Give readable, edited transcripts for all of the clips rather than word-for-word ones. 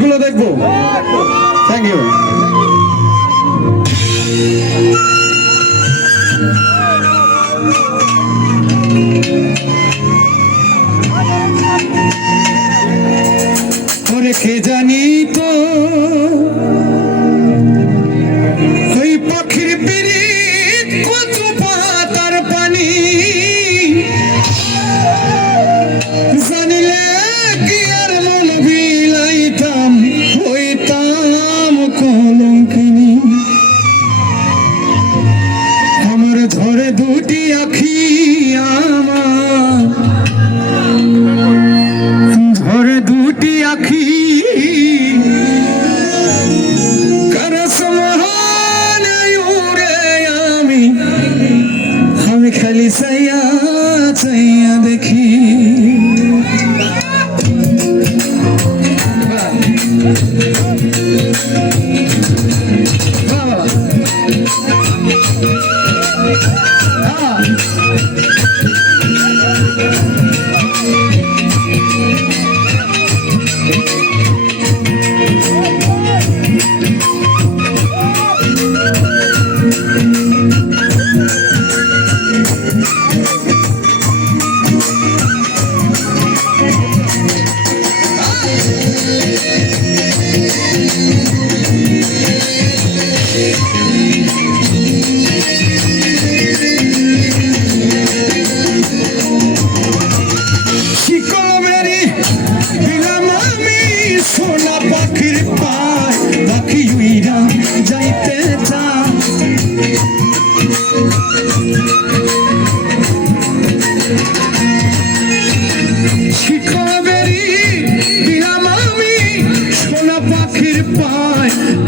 গুলো দেখবো। Thank you. কে জানি তো ওই পাখির পিরিত কত পাতার পানি জানিলে কি আর মন বিলাইতাম হইতাম কলঙ্কিনী আমার ঝরে দুটি আখি আমার ঝরে দুটি আখি খালি চাইয়া চাইয়া দেখি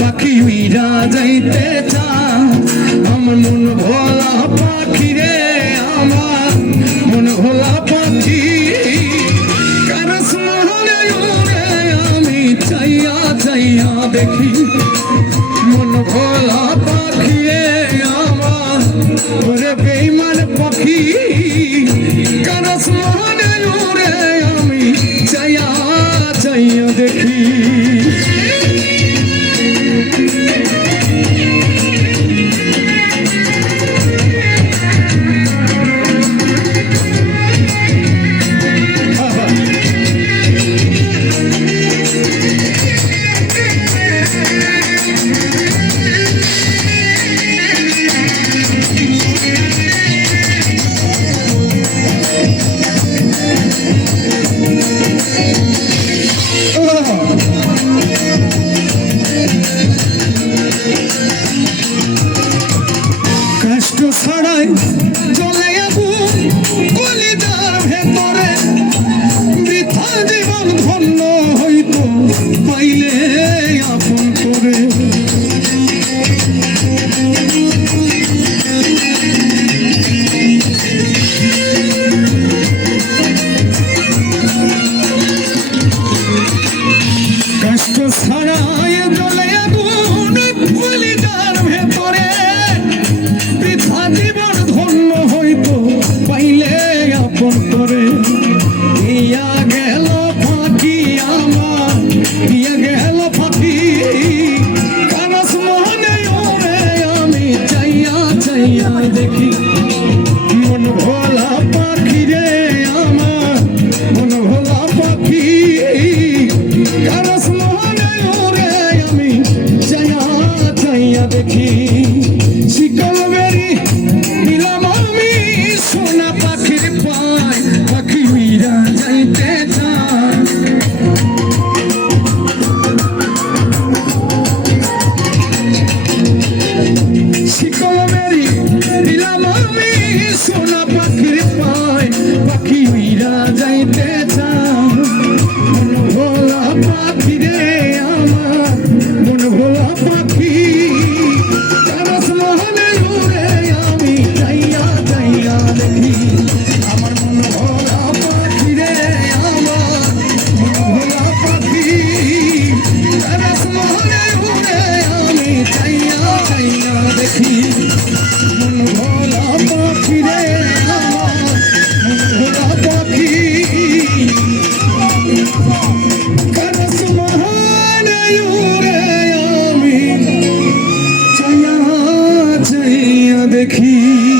পাখি উইরা যাইতে চায় আমার মন ভোলা পাখি রে আমার মন ভোলা পাখি কারস মনে উড়ে আমি চাইয়া চাইয়া দেখি মন ভোলা পাখি রে আমার ওরে বেঈমান পাখি কারস মনে উড়ে আমি চাইয়া চাইয়া দেখি ছাড়াই চলে আগুন কলিজার ভেতরে বৃথা জীবন ধন্য হইতো পাইলে আপন করে কষ্ট ছাড়াই চলে আগুন কলিজার ভেতরে জীবন ধন্য হইতো পাইলে আপন করে ইয়া গেল ফাঁকি আমার ইয়া গেল ফাঁকি কারস মনে ওরে আমি চাইয়া চাইয়া দেখি মন ভোলা পাখি রে আমার মন ভোলা পাখি কারস মনে ওরে আমি চাইয়া চাইয়া দেখি শিকল বেরি দিলাম আমি সোনা পাখির পায় পাখি উইরা যাইতে চায় শিকল বেরি দিলাম আমি সোনা পাখির পায় পাখি উইরা যাইতে চায় মন ভোলা পাখি রে আমার মন ভোলা পাখি কারস মনে উড়ে আমি চাইয়া চাইয়া দেখি আমার মন ভোলা পাখি রে আমার মন ভোলা পাখি কারস মনে উড়ে আমি চাইয়া চাইয়া দেখি মন ভোলা পাখি রে আমার মন ভোলা পাখি কারস মনে দেখি